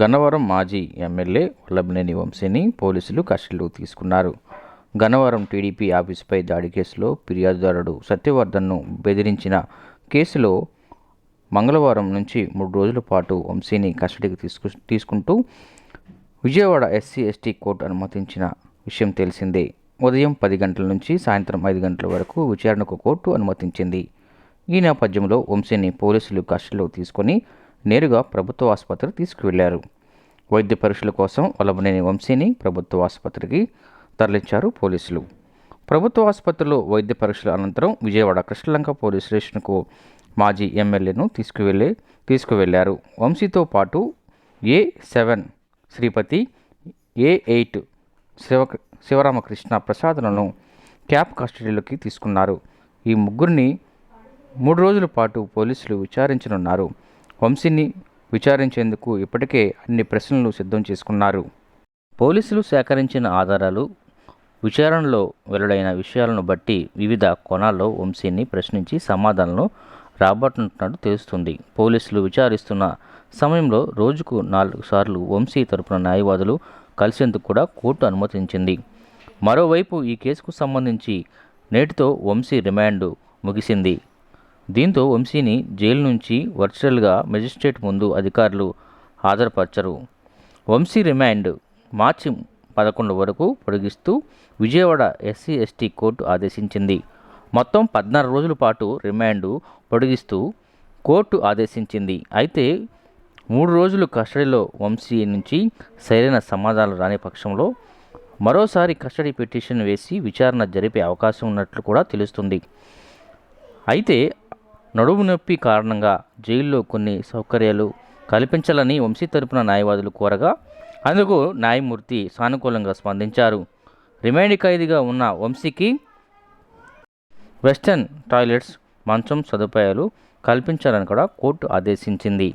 గన్నవరం మాజీ ఎమ్మెల్యే వల్లభనేని వంశీని పోలీసులు కస్టడీలోకి తీసుకున్నారు. గన్నవరం టీడీపీ ఆఫీసుపై దాడి కేసులో ఫిర్యాదుదారుడు సత్యవర్ధన్ను బెదిరించిన కేసులో మంగళవారం నుంచి 3 రోజుల పాటు వంశీని కస్టడీకి తీసుకుంటూ విజయవాడ ఎస్సీ ఎస్టీ కోర్టు అనుమతించిన విషయం తెలిసిందే. ఉదయం 10 గంటల నుంచి సాయంత్రం 5 గంటల వరకు విచారణకు కోర్టు అనుమతించింది. ఈ నేపథ్యంలో వంశీని పోలీసులు కస్టడీలోకి తీసుకొని నేరుగా ప్రభుత్వ ఆసుపత్రికి తీసుకువెళ్లారు. వైద్య పరీక్షల కోసం వల్లభనేని వంశీని ప్రభుత్వ ఆసుపత్రికి తరలించారు పోలీసులు. ప్రభుత్వ ఆసుపత్రిలో వైద్య పరీక్షల అనంతరం విజయవాడ కృష్ణలంక పోలీస్ స్టేషన్కు మాజీ ఎమ్మెల్యేను తీసుకువెళ్లారు. వంశీతో పాటు A7 Sripati, A8 Sivaramakrishna ప్రసాద్లను cap కస్టడీలోకి తీసుకున్నారు. ఈ ముగ్గురిని 3 రోజుల పాటు పోలీసులు విచారించనున్నారు. వంశీని విచారించేందుకు ఇప్పటికే అన్ని ప్రశ్నలు సిద్ధం చేసుకున్నారు. పోలీసులు సేకరించిన ఆధారాలు, విచారణలో వెల్లడైన విషయాలను బట్టి వివిధ కోణాల్లో వంశీని ప్రశ్నించి సమాధానాలను రాబట్టనున్నట్టు తెలుస్తుంది. పోలీసులు విచారిస్తున్న సమయంలో రోజుకు 4 సార్లు వంశీ తరపున న్యాయవాదులు కలిసేందుకు కూడా కోర్టు అనుమతించింది. మరోవైపు ఈ కేసుకు సంబంధించి నేటితో వంశీ రిమాండ్ ముగిసింది. దీంతో వంశీని జైలు నుంచి వర్చువల్గా మెజిస్ట్రేట్ ముందు అధికారులు హాజరుపరచరు. వంశీ రిమాండ్ మార్చి 11 వరకు పొడిగిస్తూ విజయవాడ ఎస్సీ ఎస్టీ కోర్టు ఆదేశించింది. మొత్తం 14 రోజుల పాటు రిమాండ్ పొడిగిస్తూ కోర్టు ఆదేశించింది. అయితే 3 రోజులు కస్టడీలో వంశీ నుంచి సరైన సమాధానాలు రాని పక్షంలో మరోసారి కస్టడీ పిటిషన్ వేసి విచారణ జరిపే అవకాశం ఉన్నట్లు కూడా తెలుస్తుంది. అయితే నడుము నొప్పి కారణంగా జైల్లో కొన్ని సౌకర్యాలు కల్పించాలని వంశీ తరపున న్యాయవాదులు కోరగా అందుకు న్యాయమూర్తి సానుకూలంగా స్పందించారు. రిమాండ్ ఖైదీగా ఉన్న వంశీకి వెస్టర్న్ టాయిలెట్స్, మంచం సదుపాయాలు కల్పించాలని కూడా కోర్టు ఆదేశించింది.